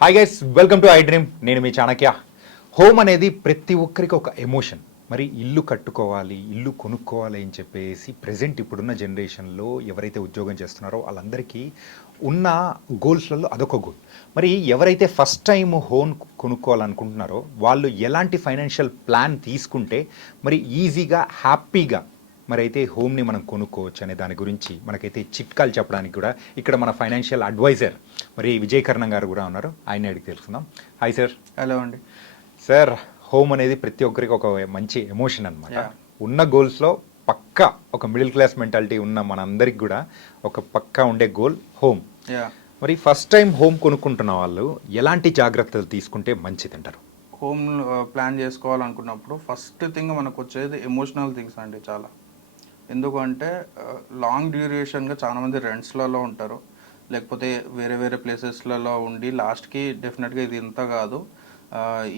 Hi guys, welcome to I dream. నేను మీ Chanakya. Home అనేది ప్రతి ఒక్కరికి ఒక ఎమోషన్. మరి ఇల్లు కట్టుకోవాలి, ఇల్లు కొనుక్కోవాలి అని చెప్పేసి ప్రజెంట్ ఇప్పుడున్న జనరేషన్లో ఎవరైతే ఉద్యోగం చేస్తున్నారో వాళ్ళందరికీ ఉన్న గోల్స్లలో అదొక గోల్. మరి ఎవరైతే ఫస్ట్ టైం హోమ్ కొనుక్కోవాలనుకుంటున్నారో వాళ్ళు ఎలాంటి ఫైనాన్షియల్ ప్లాన్ తీసుకుంటే మరి ఈజీగా హ్యాపీగా మరి అయితే హోమ్ని మనం కొనుక్కోవచ్చు అనే దాని గురించి మనకైతే చిట్కాలు చెప్పడానికి కూడా ఇక్కడ మన ఫైనాన్షియల్ అడ్వైజర్ మరి విజయ్ కర్ణం గారు కూడా ఉన్నారు. ఆయన అడిగి తెలుసుకుందాం. Hi sir. హలో అండి. సార్, హోమ్ అనేది ప్రతి ఒక్కరికి ఒక మంచి ఎమోషన్ అనమాట. ఉన్న గోల్స్లో పక్కా ఒక మిడిల్ క్లాస్ మెంటాలిటీ ఉన్న మనందరికి కూడా ఒక పక్కా ఉండే గోల్ హోమ్. మరి ఫస్ట్ టైం హోమ్ కొనుక్కుంటున్న వాళ్ళు ఎలాంటి జాగ్రత్తలు తీసుకుంటే మంచిది అంటారు? హోమ్ ప్లాన్ చేసుకోవాలనుకున్నప్పుడు ఫస్ట్ థింగ్ మనకు వచ్చేది ఎమోషనల్ థింగ్స్ అండి. చాలా ఎందుకంటే లాంగ్ డ్యూరేషన్గా చాలామంది రెంట్స్లలో ఉంటారు, లేకపోతే వేరే వేరే ప్లేసెస్లలో ఉండి లాస్ట్కి డెఫినెట్గా ఇది ఇంత కాదు,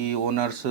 ఈ ఓనర్స్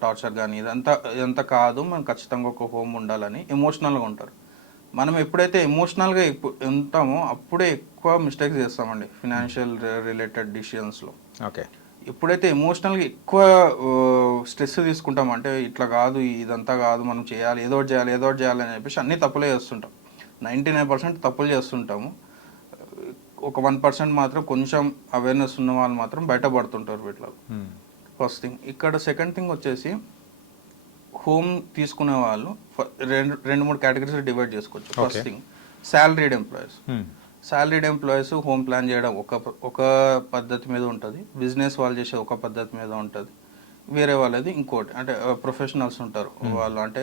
టార్చర్ కానీ ఇదంతా కాదు, మనం ఖచ్చితంగా ఒక హోమ్ ఉండాలని ఎమోషనల్గా ఉంటారు. మనం ఎప్పుడైతే ఎమోషనల్గా ఉంటామో అప్పుడే ఎక్కువ మిస్టేక్స్ చేస్తామండి ఫినాన్షియల్ రిలేటెడ్ డిసిషన్స్లో. ఓకే. ఎప్పుడైతే ఎమోషనల్గా ఎక్కువ స్ట్రెస్ తీసుకుంటామంటే ఇట్లా కాదు, ఇదంతా కాదు, మనం చేయాలి, ఏదో ఒకటి చేయాలి అని చెప్పేసి అన్ని తప్పులే చేస్తుంటాం. 99% తప్పులు చేస్తుంటాము. ఒక 1% మాత్రం కొంచెం అవేర్నెస్ ఉన్న వాళ్ళు మాత్రం బయటపడుతుంటారు వీటిలో. First thing. ఇక్కడ సెకండ్ థింగ్ వచ్చేసి హోమ్ తీసుకునే వాళ్ళు రెండు మూడు కేటగిరీస్ డివైడ్ చేసుకోవచ్చు. First thing, salaried employees. Salaried employees home plan చేయడం ఒక పద్ధతి మీద ఉంటుంది, బిజినెస్ వాళ్ళు చేసేది ఒక పద్ధతి మీద ఉంటుంది, వేరే వాళ్ళది ఇంకోటి. అంటే ప్రొఫెషనల్స్ ఉంటారు వాళ్ళు, అంటే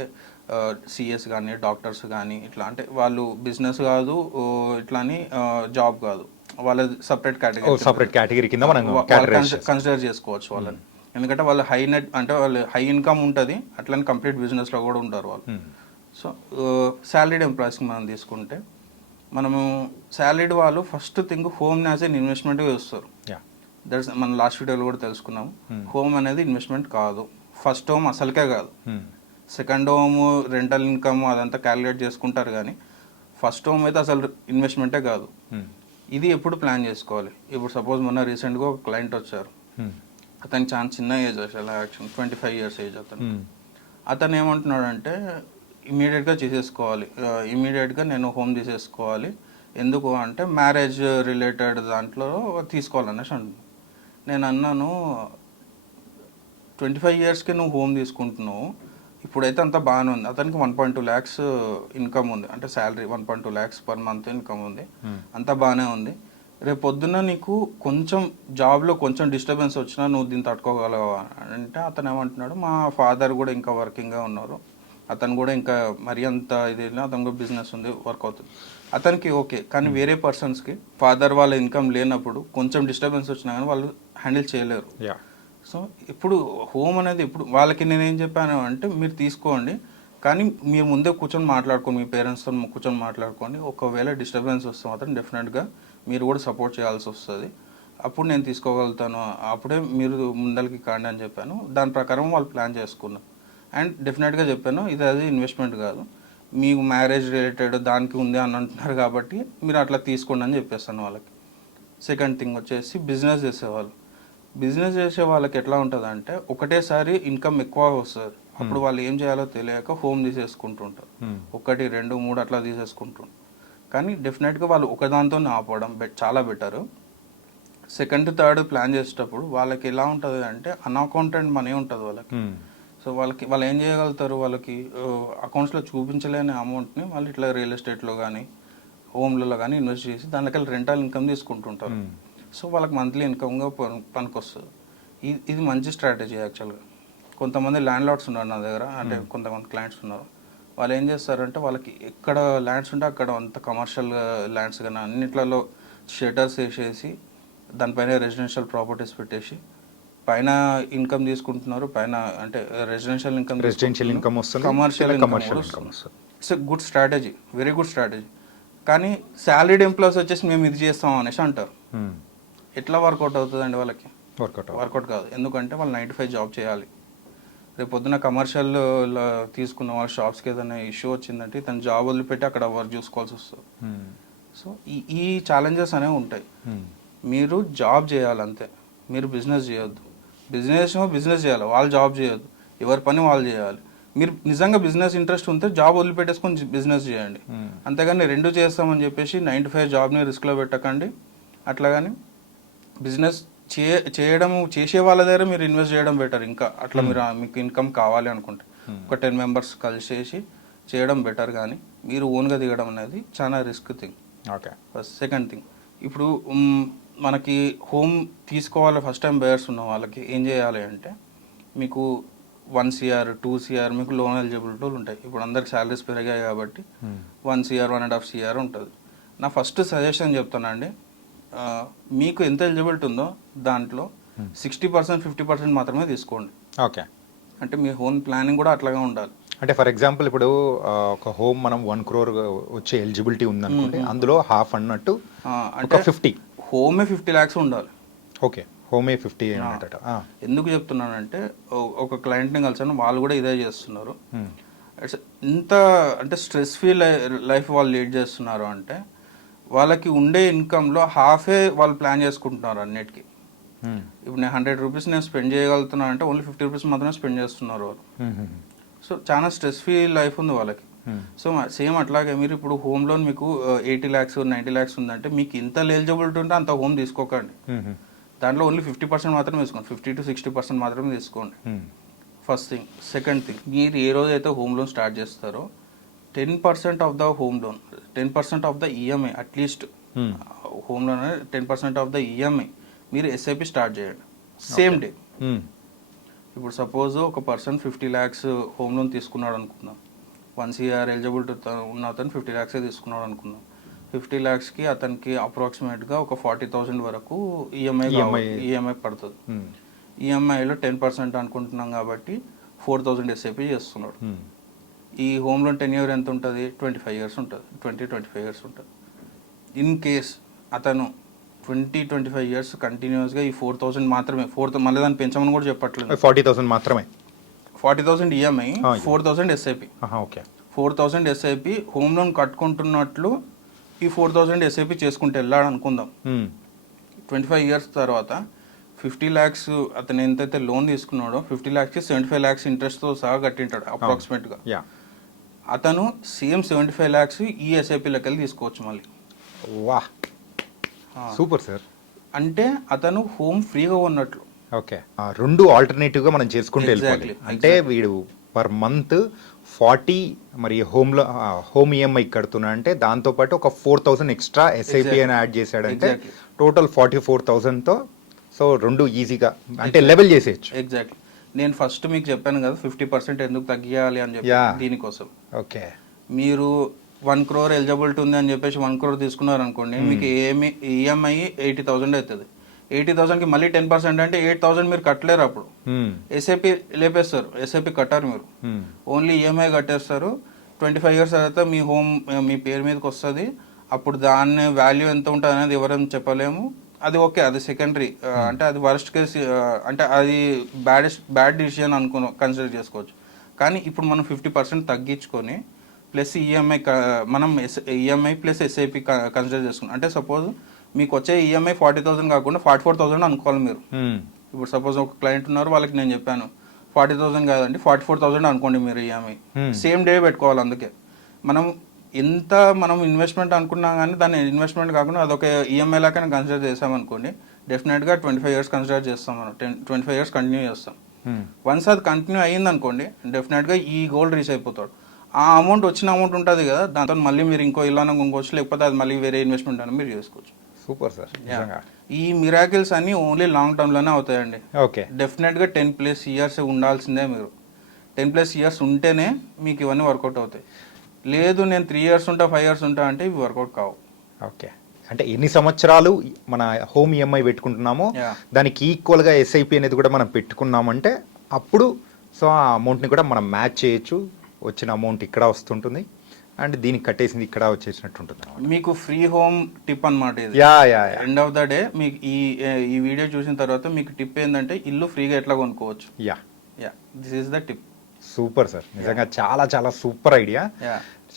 సిఎస్ కానీ డాక్టర్స్ కానీ ఇట్లా, అంటే వాళ్ళు బిజినెస్ కాదు ఇట్లా అని జాబ్ కాదు, వాళ్ళది సపరేట్ కేటగిరీ కింద మనం కన్సిడర్ చేసుకోవచ్చు వాళ్ళని. ఎందుకంటే వాళ్ళు హై నెట్, అంటే వాళ్ళు హై ఇన్కమ్ ఉంటుంది, అట్లని కంప్లీట్ బిజినెస్లో కూడా ఉంటారు వాళ్ళు. సో శాలరీడ్ ఎంప్లాయీస్కి మనం తీసుకుంటే, మనము శాలరీడ్ వాళ్ళు first thing home as an ఇన్వెస్ట్మెంట్గా చూస్తారు. దట్స్ మనం లాస్ట్ వీడియోలో కూడా తెలుసుకున్నాము. హోమ్ అనేది ఇన్వెస్ట్మెంట్ కాదు. ఫస్ట్ హోమ్ అసలుకే కాదు. సెకండ్ హోమ్ రెంటల్ ఇన్కమ్ అదంతా క్యాలిక్యులేట్ చేసుకుంటారు, కానీ ఫస్ట్ హోమ్ అయితే అసలు ఇన్వెస్ట్మెంటే కాదు. ఇది ఎప్పుడు ప్లాన్ చేసుకోవాలి? ఇప్పుడు సపోజ్ మొన్న రీసెంట్గా ఒక క్లయింట్ వచ్చారు, అతనికి చాలా చిన్న ఏజ్, అసలు యాక్చువల్ 25 years ఏజ్. అతను ఏమంటున్నాడంటే ఇమీడియట్గా చేసేసుకోవాలి, ఇమీడియట్గా నేను హోమ్ తీసేసుకోవాలి. ఎందుకు అంటే మ్యారేజ్ రిలేటెడ్ దాంట్లో తీసుకోవాలనేసి అంటున్నాను. నేను అన్నాను, 25 yearsకి నువ్వు హోమ్ తీసుకుంటున్నావు, ఇప్పుడైతే అంతా బాగానే ఉంది. అతనికి 1.2 lakhs ఇన్కమ్ ఉంది, అంటే salary 1.2 lakhs per month income ఉంది, అంతా బాగానే ఉంది. రేపు పొద్దున్న నీకు కొంచెం జాబ్లో కొంచెం డిస్టర్బెన్స్ వచ్చినా నువ్వు దీన్ని తట్టుకోగలవా అంటే, అతను ఏమంటున్నాడు, మా ఫాదర్ కూడా ఇంకా వర్కింగ్గా ఉన్నారు, అతను కూడా ఇంకా మరీ అంత ఇది, అతను కూడా బిజినెస్ ఉంది, వర్క్ అవుతుంది, అతనికి ఓకే. కానీ వేరే పర్సన్స్కి ఫాదర్ వాళ్ళ ఇన్కమ్ లేనప్పుడు కొంచెం డిస్టర్బెన్స్ వచ్చినా కానీ వాళ్ళు హ్యాండిల్ చేయలేరు. సో ఇప్పుడు హోమ్ అనేది ఇప్పుడు వాళ్ళకి నేనేం చెప్పాను అంటే, మీరు తీసుకోండి, కానీ మీరు ముందే కూర్చొని మాట్లాడుకోండి, మీ పేరెంట్స్తో కూర్చొని మాట్లాడుకోండి. ఒకవేళ డిస్టర్బెన్స్ వస్తే మాత్రం డెఫినెట్గా మీరు కూడా సపోర్ట్ చేయాల్సి వస్తుంది, అప్పుడు నేను తీసుకోగలుగుతాను, అప్పుడే మీరు ముందరికి కాండి అని చెప్పాను. దాని ప్రకారం వాళ్ళు ప్లాన్ చేసుకున్నాను. అండ్ డెఫినెట్గా చెప్పాను, ఇది అది ఇన్వెస్ట్మెంట్ కాదు, మీకు మ్యారేజ్ రిలేటెడ్ దానికి ఉంది అని అంటున్నారు కాబట్టి మీరు అట్లా తీసుకోండి అని చెప్పేస్తాను వాళ్ళకి. సెకండ్ థింగ్ వచ్చేసి బిజినెస్ చేసేవాళ్ళు. బిజినెస్ చేసే వాళ్ళకి ఎట్లా ఉంటుంది అంటే, ఒకటేసారి ఇన్కమ్ ఎక్కువ వస్తుంది, అప్పుడు వాళ్ళు ఏం చేయాలో తెలియక హోమ్ తీసేసుకుంటుంటారు, 1, 2, 3 అట్లా తీసేసుకుంటుంటారు. కానీ డెఫినెట్గా వాళ్ళు ఒకదాంతో ఆపడం చాలా బెటరు. సెకండ్ థర్డ్ ప్లాన్ చేసేటప్పుడు వాళ్ళకి ఎలా ఉంటుంది అంటే, అన్అకౌంటెడ్ మనీ ఉంటుంది వాళ్ళకి. సో వాళ్ళు ఏం చేయగలుగుతారు, వాళ్ళకి అకౌంట్స్లో చూపించలేని అమౌంట్ని వాళ్ళు ఇట్లా రియల్ ఎస్టేట్లో కానీ హోమ్లలో కానీ ఇన్వెస్ట్ చేసి దానికల్లా రెంటల్ ఇన్కమ్ తీసుకుంటుంటారు. సో వాళ్ళకి మంత్లీ ఇన్కమ్గా పనికొస్తుంది. ఇది మంచి స్ట్రాటజీ యాక్చువల్గా. కొంతమంది ల్యాండ్ లార్డ్స్ ఉన్నారు నా దగ్గర, అంటే కొంతమంది క్లయింట్స్ ఉన్నారు. వాళ్ళు ఏం చేస్తారంటే, వాళ్ళకి ఎక్కడ ల్యాండ్స్ ఉంటే అక్కడ అంత కమర్షియల్ ల్యాండ్స్ కానీ అన్నిట్లలో షెటర్స్ వేసేసి దానిపైన రెసిడెన్షియల్ ప్రాపర్టీస్ పెట్టేసి పైన ఇన్కమ్ తీసుకుంటున్నారు, పైన అంటే రెసిడెన్షియల్ ఇన్కమ్ వస్తుంది, కమర్షియల్ ఇన్కమ్ వస్తుంది. It's a good strategy, very good strategy. కానీ శాలరీడ్ ఎంప్లాయీస్ వచ్చేసి మేము ఇది చేస్తాం అనేసి అంటారు. ఎట్లా వర్కౌట్ అవుతుందండి వాళ్ళకి? వర్కౌట్ కాదు. ఎందుకంటే వాళ్ళు 9 to 5 జాబ్ చేయాలి. రేపు పొద్దున కమర్షియల్ తీసుకున్న వాళ్ళ షాప్స్కి ఏదైనా ఇష్యూ వచ్చిందంటే తను జాబ్ వదిలిపెట్టి అక్కడ వర్క్ చూసుకోవాల్సి వస్తుంది. సో ఈ ఛాలెంజెస్ అనేవి ఉంటాయి. మీరు జాబ్ చేయాలి అంతే, మీరు బిజినెస్ చేయొద్దు. బిజినెస్ చేయాలి, వాళ్ళు జాబ్ చేయొద్దు. ఎవరి పని వాళ్ళు చేయాలి. మీరు నిజంగా బిజినెస్ ఇంట్రెస్ట్ ఉంటే జాబ్ వదిలిపెట్టేసుకొని బిజినెస్ చేయండి. అంతేగాని రెండు చేస్తామని చెప్పేసి 9 to 5 జాబ్ని రిస్క్లో పెట్టకండి. అట్లాగని బిజినెస్ చేసే వాళ్ళ దగ్గర మీరు ఇన్వెస్ట్ చేయడం బెటర్. ఇంకా అట్లా మీరు మీకు ఇన్కమ్ కావాలి అనుకుంటే ఒక 10 members కలిసేసి చేయడం బెటర్. కానీ మీరు ఓన్గా దిగడం అనేది చాలా risk thing. Okay. Second thing, ఇప్పుడు మనకి హోమ్ తీసుకోవాలి ఫస్ట్ టైం బయర్స్ ఉన్న వాళ్ళకి ఏం చేయాలి అంటే, మీకు 1 CR 2 CR మీకు లోన్ ఎలిజిబిలిటీలు ఉంటాయి. ఇప్పుడు అందరికి శాలరీస్ పెరిగాయి కాబట్టి 1 CR 1.5 CR ఉంటుంది. నా ఫస్ట్ సజెషన్ చెప్తానండి, మీకు ఎంత ఎలిజిబిలిటీ ఉందో దాంట్లో 60% 50% మాత్రమే తీసుకోండి. ఓకే. అంటే మీ హోమ్ ప్లానింగ్ కూడా అట్లాగే ఉండాలి. అంటే ఫర్ ఎగ్జాంపుల్ ఇప్పుడు ఒక హోమ్ మనం 1 crore వచ్చే ఎలిజిబిలిటీ ఉందనుకోండి, అందులో హాఫ్ అన్నట్టు అంటే 50 హోమే 50 lakhs ఉండాలి. ఓకే, హోమే 50 అన్నట్టు. ఎందుకు చెప్తున్నానంటే, ఒక క్లయింట్ని కలిసాను, వాళ్ళు కూడా ఇదే చేస్తున్నారు. ఇంత అంటే స్ట్రెస్ ఫ్రీ లైఫ్ వాళ్ళు లీడ్ చేస్తున్నారు అంటే, వాళ్ళకి ఉండే ఇన్కంలో హాఫే వాళ్ళు ప్లాన్ చేసుకుంటున్నారు అన్నిటికీ. ఇప్పుడు నేను 100 rupees నేను స్పెండ్ చేయగలుగుతున్నాను అంటే ఓన్లీ 50 rupees మాత్రమే స్పెండ్ చేస్తున్నారు వాళ్ళు. సో చాలా స్ట్రెస్ ఫ్రీ లైఫ్ ఉంది వాళ్ళకి. సో సేమ్ అట్లాగే మీరు ఇప్పుడు హోమ్ లోన్ మీకు 80 lakhs 90 lakhs ఉందంటే, మీకు ఇంత ఎలిజిబిలిటీ ఉంటే అంత హోమ్ తీసుకోకండి. దాంట్లో ఓన్లీ 50% మాత్రమే తీసుకోండి, 50 to 60% మాత్రమే తీసుకోండి. First thing. సెకండ్ థింగ్, మీరు ఏ రోజైతే హోమ్ లోన్ స్టార్ట్ చేస్తారో 10% of the home loan, 10% of the EMI, at least home loan 10% of the EMI మీరు ఎస్ఐపి స్టార్ట్ చేయండి సేమ్ డే. ఇప్పుడు సపోజ్ ఒక పర్సన్ 50 lakhs హోమ్ లోన్ తీసుకున్నాడు అనుకుందాం, 1 CR ఎలిజిబిలిటీ ఉన్న అతను 50 lakhs తీసుకున్నాడు అనుకుందాం. 50 lakhsకి అతనికి అప్రాక్సిమేట్గా ఒక 40,000 వరకు ఈఎంఐ పడుతుంది. ఈఎంఐలో 10% అనుకుంటున్నాం కాబట్టి 4,000 ఎస్ఐపి చేస్తున్నాడు. ఈ హోమ్ లోన్ 10 year ఎంత ఉంటుంది? 25 years ఉంటుంది, 20-25 years ఉంటుంది. ఇన్ కేస్ అతను 20-25 years కంటిన్యూస్గా ఈ 4,000 మాత్రమే, మళ్ళీ దాన్ని పెంచమని కూడా చెప్పట్లేదు, 40,000 మాత్రమే, 40,000 EMI 4,000 SIP. Okay. 4,000 SIP home loan కట్టుకుంటున్నట్లు ఈ 4,000 ఎస్ఐపి చేసుకుంటూ వెళ్ళాడు అనుకుందాం. 25 years తర్వాత 50 lakhs అతను ఎంతైతే లోన్ తీసుకున్నాడో 50 lakhsకి 75 lakhs ఇంట్రెస్ట్తో సహా కట్టింటాడు అప్రాక్సిమేట్గా. అతను సేమ్ 75 lakhs ఈ ఎస్ఐపి లెక్కలు తీసుకోవచ్చు మళ్ళీ. వా, సూపర్ సార్. అంటే అతను హోమ్ ఫ్రీగా ఉన్నట్లు. ఓకే. రెండు ఆల్టర్నేటివ్గా మనం చేసుకుంటూ వెళ్ళిపోవాలి. అంటే వీడు పర్ మంత్ 40 మరి హోమ్ ఈఎంఐ కడుతున్నా అంటే దాంతోపాటు ఒక 4,000 ఎక్స్ట్రా ఎస్ఐపి అని యాడ్ చేశాడంటే టోటల్ 44,000తో సో రెండు ఈజీగా అంటే లెవెల్ చేసేయచ్చు. ఎగ్జాక్ట్లీ. నేను ఫస్ట్ మీకు చెప్పాను కదా 50% ఎందుకు తగ్గియాలి అని చెప్పి, దీనికోసం. ఓకే. మీరు 1 crore ఎలిజిబిలిటీ ఉంది అని చెప్పేసి 1 crore తీసుకున్నారు అనుకోండి, మీకు ఈఎంఐ 80,000 అవుతుంది. 80,000కి మళ్ళీ 10% అంటే 8,000 మీరు కట్టలేరు. అప్పుడు ఎస్ఐపి లేపేస్తారు, ఎస్ఐపి కట్టారు మీరు, ఓన్లీ ఈఎంఐ కట్టేస్తారు. 25 years తర్వాత మీ హోమ్ మీ పేరు మీదకి వస్తుంది. అప్పుడు దాని వాల్యూ ఎంత ఉంటుంది అనేది ఎవరైనా చెప్పలేము. అది ఓకే, అది సెకండరీ. అంటే అది వర్స్ట్ కేస్, అంటే అది బ్యాడ్ డిసిజన్ కన్సిడర్ చేసుకోవచ్చు. కానీ ఇప్పుడు మనం 50% తగ్గించుకొని ప్లస్ ఈఎంఐ మనం ఈఎంఐ ప్లస్ ఎస్ఐపి కన్సిడర్ చేసుకున్నాం అంటే, సపోజ్ మీకు వచ్చే ఈఎంఐ 40,000 కాకుండా 44,000 అనుకోవాలి మీరు. ఇప్పుడు సపోజ్ ఒక క్లయింట్ ఉన్నారు, వాళ్ళకి నేను చెప్పాను 40,000 కాదండి 44,000 అనుకోండి మీరు ఈఎంఐ. సేమ్ డే పెట్టుకోవాలి. అందుకే మనం ఇన్వెస్ట్మెంట్ అనుకున్నాం కానీ దాన్ని ఇన్వెస్ట్మెంట్ కాకుండా అదొక ఈఎంఐ లాగా కన్సిడర్ చేసామనుకోండి, డెఫినెట్గా 25 years కన్సిడర్ చేస్తాం మనం, 25 years కంటిన్యూ చేస్తాం. వన్స్ అది కంటిన్యూ అయ్యింది అనుకోండి, డెఫినెట్గా ఈ గోల్ రీచ్ అయిపోతాడు. ఆ అమౌంట్ వచ్చిన అమౌంట్ ఉంటుంది కదా, దాంతో మళ్ళీ మీరు ఇంకో ఇల్లు కొనుక్కోవచ్చు, లేకపోతే అది మళ్ళీ వేరే ఇన్వెస్ట్మెంట్ అని మీరు చేసుకోవచ్చు. Super sir. ఈ మిరాకిల్స్ అన్ని ఓన్లీ లాంగ్ టర్మ్లోనే అవుతాయండి. ఓకే. డెఫినెట్గా 10+ years ఉండాల్సిందే మీరు. 10+ years ఉంటేనే మీకు ఇవన్నీ వర్కౌట్ అవుతాయి. లేదు నేను 3 years ఉంటా 5 years ఉంటా అంటే ఇవి వర్కౌట్ కావు. ఓకే. అంటే ఎన్ని సంవత్సరాలు మన హోమ్ ఈఎంఐ పెట్టుకుంటున్నామో దానికి ఈక్వల్గా ఎస్ఐపి అనేది కూడా మనం పెట్టుకున్నామంటే అప్పుడు సో ఆ అమౌంట్ని కూడా మనం మ్యాచ్ చేయొచ్చు. వచ్చిన అమౌంట్ ఇక్కడ వస్తుంటుంది అండ్ దీనికి కట్టేసింది ఇక్కడ వచ్చేసినట్టు ఉంటుంది. మీకు ఫ్రీ హోమ్ టిప్ అనమాట ఇది. ఎండ్ ఆఫ్ ద డే మీకు ఈ వీడియో చూసిన తర్వాత మీకు టిప్ ఏంటంటే ఇల్లు ఫ్రీగా ఎట్లా కొనుక్కోవచ్చు. This is the tip. Super sir, నిజంగా చాలా చాలా సూపర్ ఐడియా.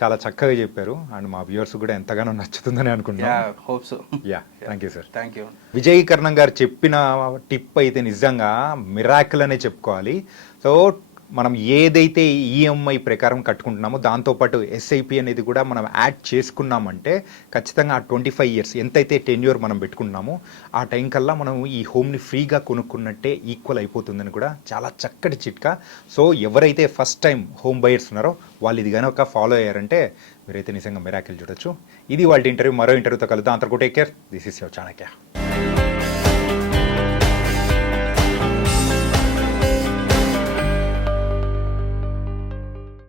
చాలా చక్కగా చెప్పారు అండ్ మా వ్యూవర్స్ కూడా ఎంతగానో నచ్చుతుందని యా అనుకుంటున్నాను. Hope so. Yeah thank you sir. Thank you. విజయీకరణం గారు చెప్పిన టిప్ అయితే నిజంగా మిరాకిల్ అనే చెప్పుకోవాలి. సో మనం ఏదైతే ఈఎంఐ ప్రకారం కట్టుకుంటున్నామో దాంతోపాటు ఎస్ఐపి అనేది కూడా మనం యాడ్ చేసుకున్నామంటే ఖచ్చితంగా ఆ 25 ఇయర్స్ ఎంతైతే టెన్యూర్ మనం పెట్టుకుంటున్నామో ఆ టైం కల్లా మనం ఈ హోమ్ని ఫ్రీగా కొనుక్కున్నట్టే ఈక్వల్ అయిపోతుందని కూడా చాలా చక్కటి చిట్కా. సో ఎవరైతే ఫస్ట్ టైం హోమ్ బయర్స్ ఉన్నారో వాళ్ళు ఇది కనుక ఫాలో అయ్యారంటే మీరైతే నిజంగా మిరాకిల్ చూడొచ్చు. ఇది వాళ్ళ ఇంటర్వ్యూ. మరో ఇంటర్వ్యూతో కలుద్దాం. అంతకు take care. This is your Chanakya.